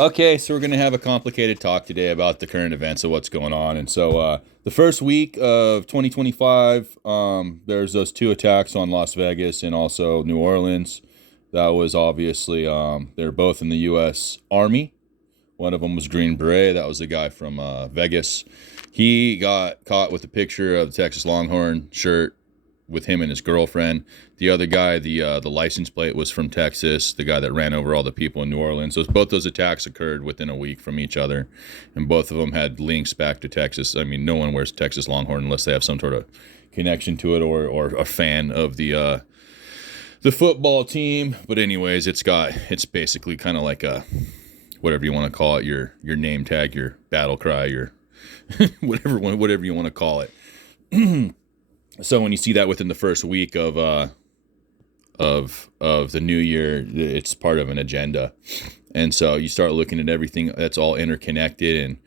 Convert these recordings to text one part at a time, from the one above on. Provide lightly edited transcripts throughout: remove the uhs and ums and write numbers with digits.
Okay, so we're going to have a complicated talk today about the current events of what's going on. And so the first week of 2025, there's those two attacks on Las Vegas and also New Orleans. That was obviously, they're both in the U.S. Army. One of them was Green Beret. That was the guy from Vegas. He got caught with a picture of the Texas Longhorn shirt with him and his girlfriend. The other guy, the license plate was from Texas, the guy that ran over all the people in New Orleans. So both those attacks occurred within a week from each other, and both of them had links back to Texas. I mean, no one wears Texas Longhorn unless they have some sort of connection to it or a fan of the football team. But anyways, it's basically kind of like a whatever you want to call it, your name tag, your battle cry, your whatever you want to call it. So when you see that within the first week of the new year, it's part of an agenda. And so you start looking at everything that's all interconnected, and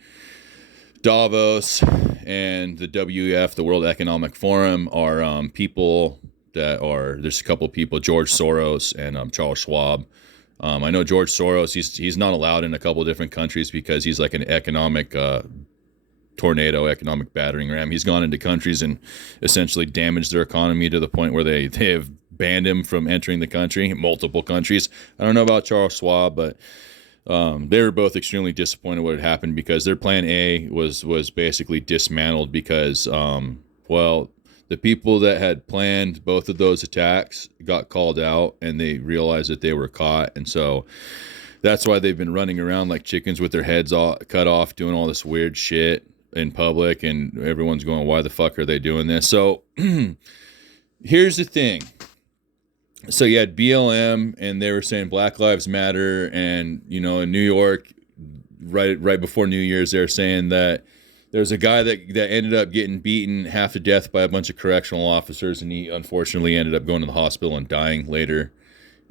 Davos and the WEF, the World Economic Forum, are people there's a couple of people, George Soros and Charles Schwab. I know George Soros, he's not allowed in a couple of different countries because he's like an economic tornado, economic battering ram. He's gone into countries and essentially damaged their economy to the point where they have banned him from entering the country, multiple countries. I don't know about Charles Schwab, but they were both extremely disappointed what had happened because their plan A was basically dismantled because, the people that had planned both of those attacks got called out and they realized that they were caught. And so that's why they've been running around like chickens with their heads cut off, doing all this weird shit in public, and everyone's going, why the fuck are they doing this? So here's the thing. So you had BLM, and they were saying Black Lives Matter, and in New York, right before New Year's, they were saying that there's a guy that ended up getting beaten half to death by a bunch of correctional officers, and he unfortunately ended up going to the hospital and dying later.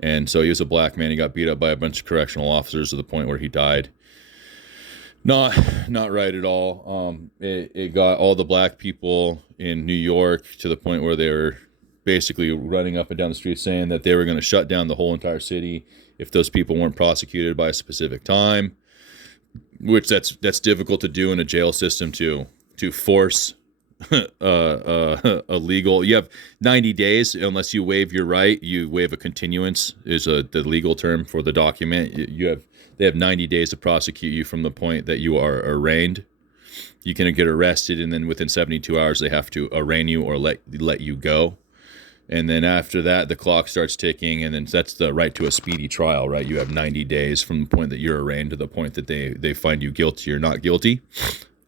And so he was a black man. He got beat up by a bunch of correctional officers to the point where he died. Not right at all. It got all the black people in New York to the point where they were basically running up and down the street saying that they were going to shut down the whole entire city if those people weren't prosecuted by a specific time, which that's difficult to do in a jail system to force a legal. You have 90 days unless you waive your right. You waive a continuance is the legal term for the document. They have 90 days to prosecute you from the point that you are arraigned. You can get arrested, and then within 72 hours they have to arraign you or let you go. And then after that, the clock starts ticking, and then that's the right to a speedy trial, right? You have 90 days from the point that you're arraigned to the point that they find you guilty or not guilty.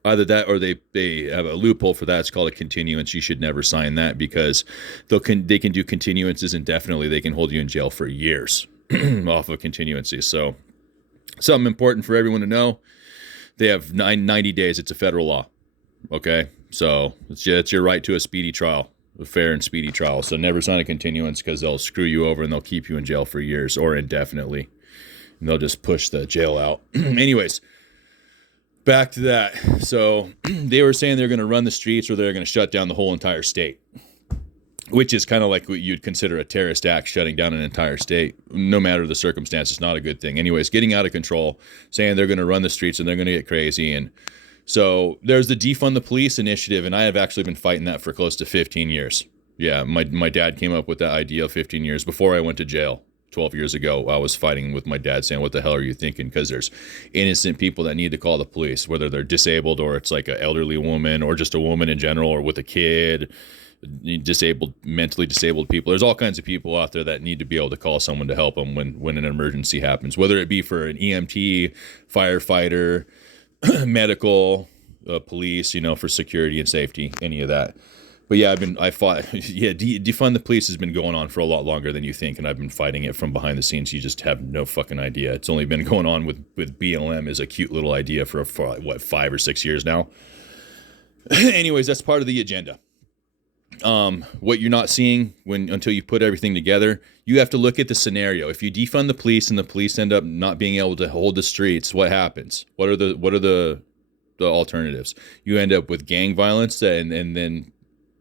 Either that or they have a loophole for that. It's called a continuance. You should never sign that because they can do continuances indefinitely. They can hold you in jail for years off of continuancy. So something important for everyone to know. They have 90 days. It's a federal law. Okay? So it's your right to a speedy trial, a fair and speedy trial. So never sign a continuance because they'll screw you over and they'll keep you in jail for years or indefinitely. And they'll just push the jail out. Anyways, back to that. So they were saying they're going to run the streets or they're going to shut down the whole entire state, which is kind of like what you'd consider a terrorist act, shutting down an entire state. No matter the circumstances, not a good thing. Anyways, getting out of control, saying they're going to run the streets and they're going to get crazy. And so there's the defund the police initiative, and I have actually been fighting that for close to 15 years. Yeah, my dad came up with that idea 15 years before I went to jail. 12 years ago, I was fighting with my dad saying, what the hell are you thinking? Because there's innocent people that need to call the police, whether they're disabled or it's like an elderly woman or just a woman in general or with a kid, mentally disabled people. There's all kinds of people out there that need to be able to call someone to help them when an emergency happens, whether it be for an EMT, firefighter, medical, police, for security and safety, any of that. But yeah, defund the police has been going on for a lot longer than you think, and I've been fighting it from behind the scenes. You just have no fucking idea. It's only been going on with BLM as a cute little idea for 5 or 6 years now. Anyways, that's part of the agenda. What you're not seeing until you put everything together, you have to look at the scenario. If you defund the police and the police end up not being able to hold the streets, what happens? What are the alternatives? You end up with gang violence and then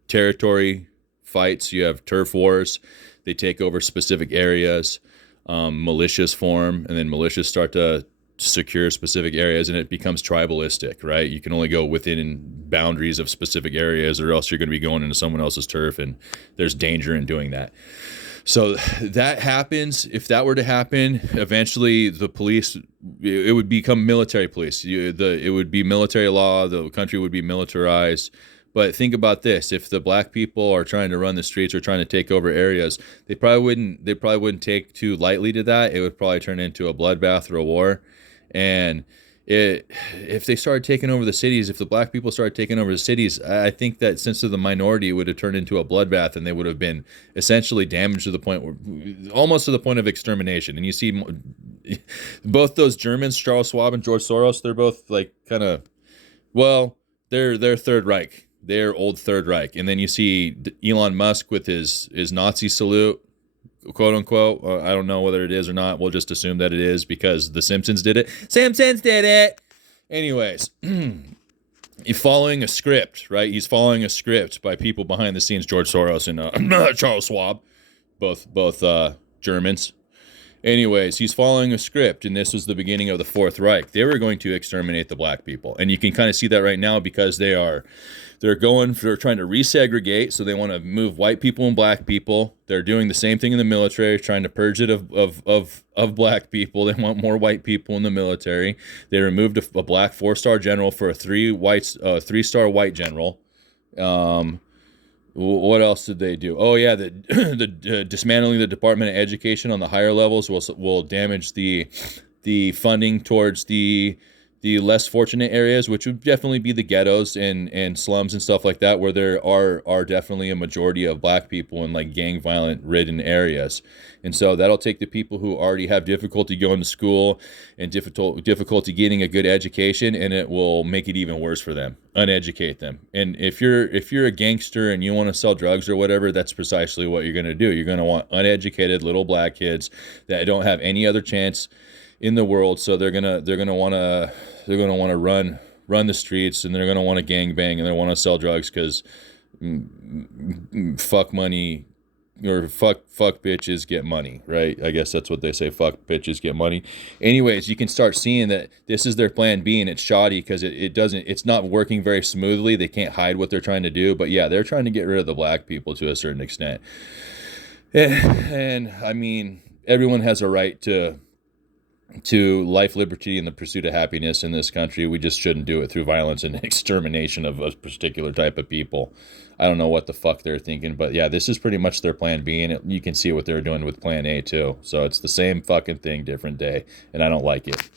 territory fights. You have turf wars. They take over specific areas. Militias form, and then militias start to secure specific areas, and it becomes tribalistic, right? You can only go within boundaries of specific areas, or else you're going to be going into someone else's turf, and there's danger in doing that. So that happens. If that were to happen, eventually the police, it would become military police. It would be military law. The country would be militarized. But think about this: if the black people are trying to run the streets or trying to take over areas, they probably wouldn't take too lightly to that. It would probably turn into a bloodbath or a war. And if they started taking over the cities, if the black people started taking over the cities, I think that since they're the minority, it would have turned into a bloodbath, and they would have been essentially damaged to the point where, almost to the point of extermination. And you see both those Germans, Charles Schwab and George Soros, they're both like kind of, well, they're Third Reich. They're old Third Reich. And then you see Elon Musk with his Nazi salute, quote unquote. I don't know whether it is or not. We'll just assume that it is because the Simpsons did it. Simpsons did it. Anyways, he's following a script, right? He's following a script by people behind the scenes, George Soros and Charles Schwab, both Germans. Anyways, he's following a script, and this was the beginning of the Fourth Reich. They were going to exterminate the black people, and you can kind of see that right now because they're trying to resegregate, so they want to move white people and black people. They're doing the same thing in the military, trying to purge it of black people. They want more white people in the military. They removed a black 4-star general for a 3-star white general. What else did they do? Oh yeah, the dismantling the Department of Education on the higher levels will damage the funding towards the less fortunate areas, which would definitely be the ghettos and slums and stuff like that, where there are definitely a majority of black people in like gang violent ridden areas. And so that'll take the people who already have difficulty going to school and difficulty getting a good education, and it will make it even worse for them, uneducate them. And if you're a gangster and you want to sell drugs or whatever, that's precisely what you're going to do. You're going to want uneducated little black kids that don't have any other chance in the world, so they're gonna want to run the streets, and they're gonna want to gangbang, and they want to sell drugs because fuck money, or fuck bitches get money, right? I guess that's what they say. Fuck bitches get money. Anyways, you can start seeing that this is their plan B, and it's shoddy because it's not working very smoothly. They can't hide what they're trying to do, but yeah, they're trying to get rid of the black people to a certain extent. And I mean, everyone has a right to life, liberty, and the pursuit of happiness in this country. We just shouldn't do it through violence and extermination of a particular type of people. I don't know what the fuck they're thinking, but yeah, this is pretty much their plan B, and you can see what they're doing with plan A too. So it's the same fucking thing, different day, and I don't like it.